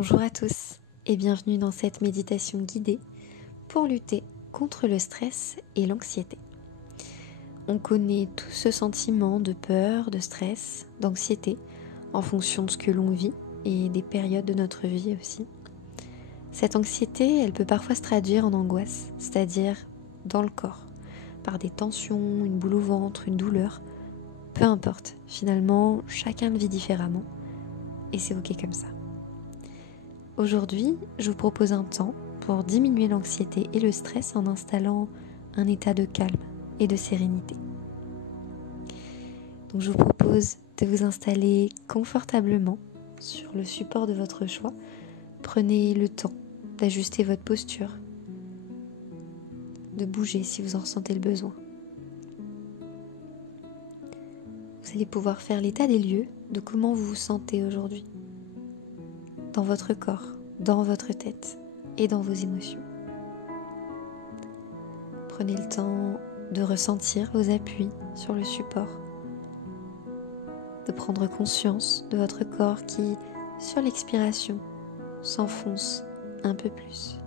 Bonjour à tous et bienvenue dans cette méditation guidée pour lutter contre le stress et l'anxiété. On connaît tout ce sentiment de peur, de stress, d'anxiété en fonction de ce que l'on vit et des périodes de notre vie aussi. Cette anxiété, elle peut parfois se traduire en angoisse, c'est-à-dire dans le corps, par des tensions, une boule au ventre, une douleur. Peu importe, finalement, chacun le vit différemment et c'est ok comme ça. Aujourd'hui, je vous propose un temps pour diminuer l'anxiété et le stress en installant un état de calme et de sérénité. Donc je vous propose de vous installer confortablement sur le support de votre choix. Prenez le temps d'ajuster votre posture, de bouger si vous en ressentez le besoin. Vous allez pouvoir faire l'état des lieux de comment vous vous sentez aujourd'hui, dans votre corps, dans votre tête et dans vos émotions. Prenez le temps de ressentir vos appuis sur le support, de prendre conscience de votre corps qui, sur l'expiration, s'enfonce un peu plus.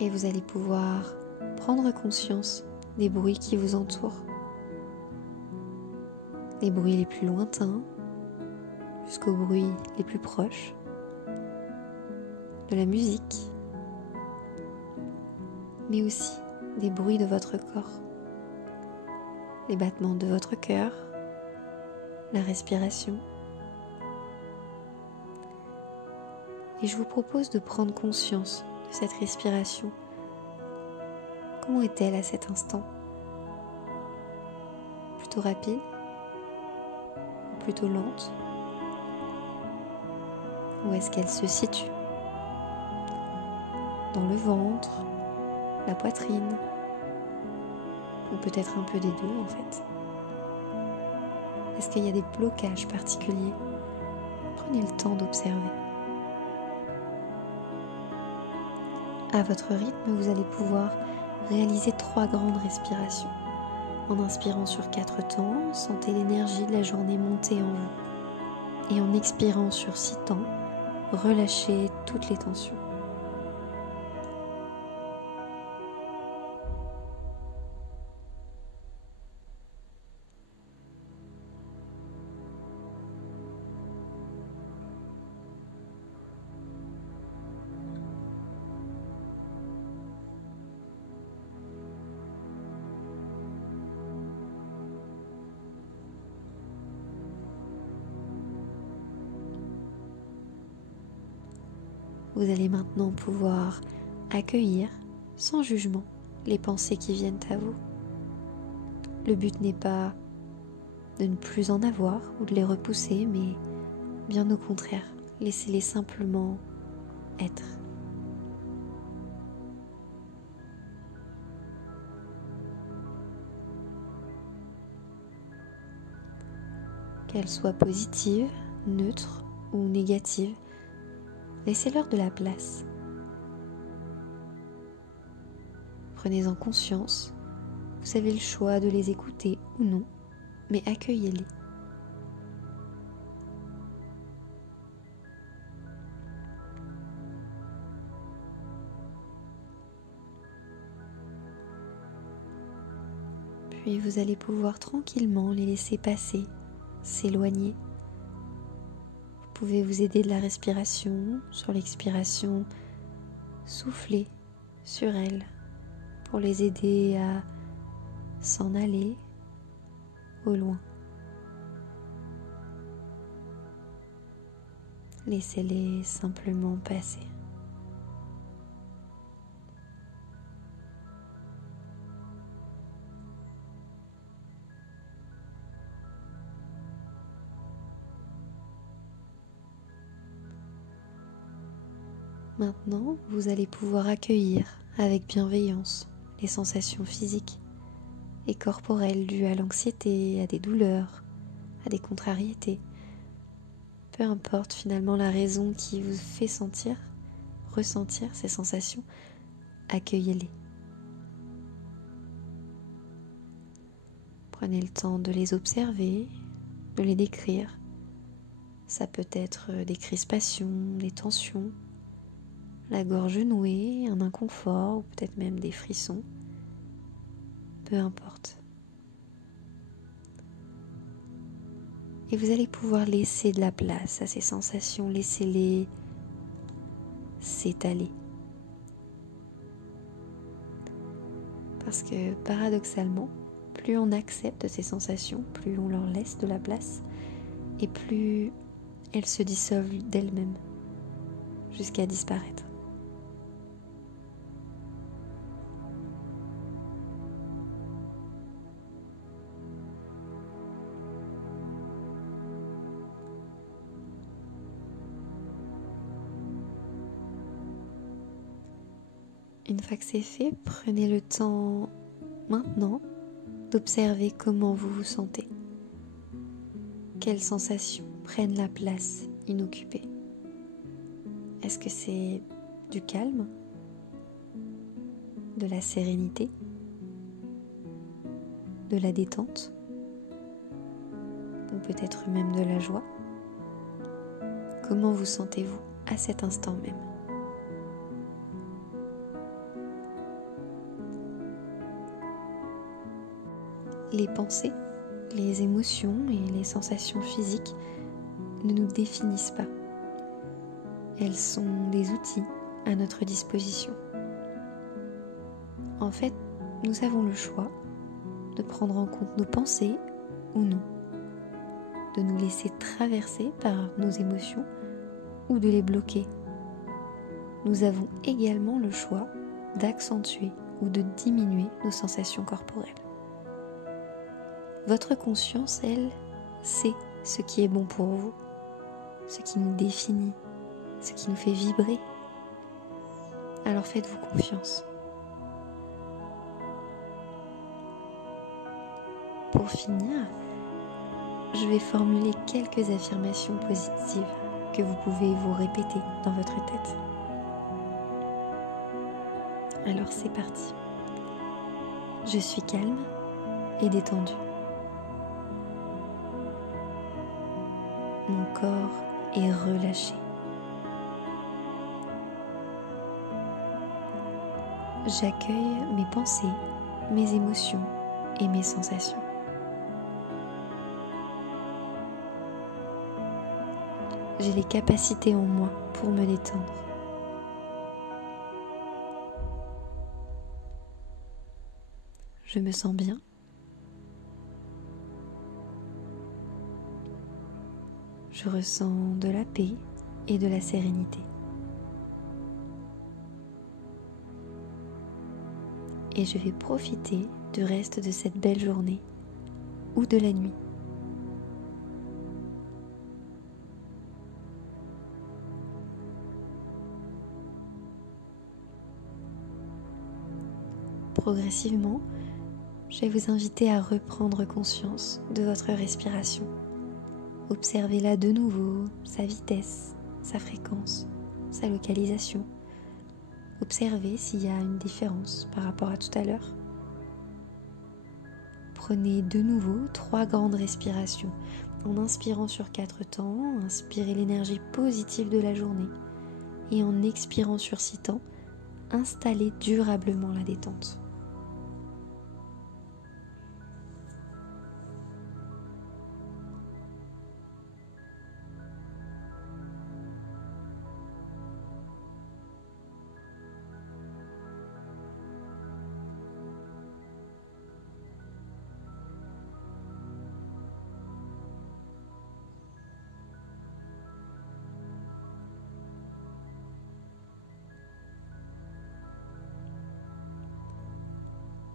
Et vous allez pouvoir prendre conscience des bruits qui vous entourent. Les bruits les plus lointains jusqu'aux bruits les plus proches, de la musique, mais aussi des bruits de votre corps, les battements de votre cœur, la respiration. Et je vous propose de prendre conscience de cette respiration. Comment est-elle à cet instant? Plutôt rapide? Plutôt lente? Où est-ce qu'elle se situe? Dans le ventre, la poitrine, ou peut-être un peu des deux en fait. Est-ce qu'il y a des blocages particuliers? Prenez le temps d'observer. À votre rythme, vous allez pouvoir réaliser 3 grandes respirations. En inspirant sur 4 temps, sentez l'énergie de la journée monter en vous. Et en expirant sur 6 temps, relâchez toutes les tensions. Vous allez maintenant pouvoir accueillir, sans jugement, les pensées qui viennent à vous. Le but n'est pas de ne plus en avoir ou de les repousser, mais bien au contraire, laissez-les simplement être. Qu'elles soient positives, neutres ou négatives, laissez-leur de la place. Prenez-en conscience, vous avez le choix de les écouter ou non, mais accueillez-les. Puis vous allez pouvoir tranquillement les laisser passer, s'éloigner. Vous pouvez vous aider de la respiration, sur l'expiration, souffler sur elles pour les aider à s'en aller au loin. Laissez-les simplement passer. Maintenant, vous allez pouvoir accueillir avec bienveillance les sensations physiques et corporelles dues à l'anxiété, à des douleurs, à des contrariétés. Peu importe finalement la raison qui vous fait ressentir ces sensations, accueillez-les. Prenez le temps de les observer, de les décrire. Ça peut être des crispations, des tensions, la gorge nouée, un inconfort ou peut-être même des frissons. Peu importe. Et vous allez pouvoir laisser de la place à ces sensations, laissez-les s'étaler. Parce que paradoxalement, plus on accepte ces sensations, plus on leur laisse de la place, et plus elles se dissolvent d'elles-mêmes, jusqu'à disparaître. Une fois que c'est fait, prenez le temps maintenant d'observer comment vous vous sentez. Quelles sensations prennent la place inoccupée? Est-ce que c'est du calme, de la sérénité, de la détente, ou peut-être même de la joie? Comment vous sentez-vous à cet instant même? Les pensées, les émotions et les sensations physiques ne nous définissent pas. Elles sont des outils à notre disposition. En fait, nous avons le choix de prendre en compte nos pensées ou non, de nous laisser traverser par nos émotions ou de les bloquer. Nous avons également le choix d'accentuer ou de diminuer nos sensations corporelles. Votre conscience, elle, sait ce qui est bon pour vous, ce qui nous définit, ce qui nous fait vibrer. Alors faites-vous confiance. Pour finir, je vais formuler quelques affirmations positives que vous pouvez vous répéter dans votre tête. Alors c'est parti. Je suis calme et détendue. Mon corps est relâché. J'accueille mes pensées, mes émotions et mes sensations. J'ai les capacités en moi pour me détendre. Je me sens bien. Je ressens de la paix et de la sérénité. Et je vais profiter du reste de cette belle journée ou de la nuit. Progressivement, je vais vous inviter à reprendre conscience de votre respiration. Observez-la de nouveau, sa vitesse, sa fréquence, sa localisation. Observez s'il y a une différence par rapport à tout à l'heure. Prenez de nouveau 3 grandes respirations. En inspirant sur 4 temps, inspirez l'énergie positive de la journée. Et en expirant sur 6 temps, installez durablement la détente.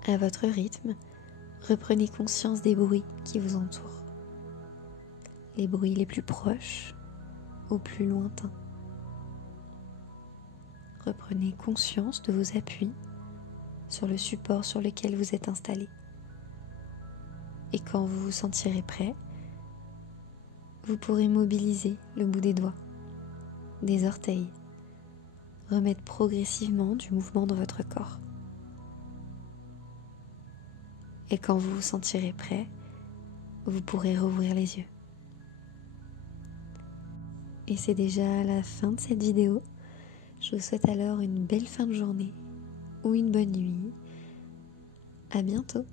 À votre rythme, reprenez conscience des bruits qui vous entourent. Les bruits les plus proches aux plus lointains. Reprenez conscience de vos appuis sur le support sur lequel vous êtes installé. Et quand vous vous sentirez prêt, vous pourrez mobiliser le bout des doigts, des orteils, remettre progressivement du mouvement dans votre corps. Et quand vous vous sentirez prêt, vous pourrez rouvrir les yeux. Et c'est déjà la fin de cette vidéo. Je vous souhaite alors une belle fin de journée ou une bonne nuit. À bientôt.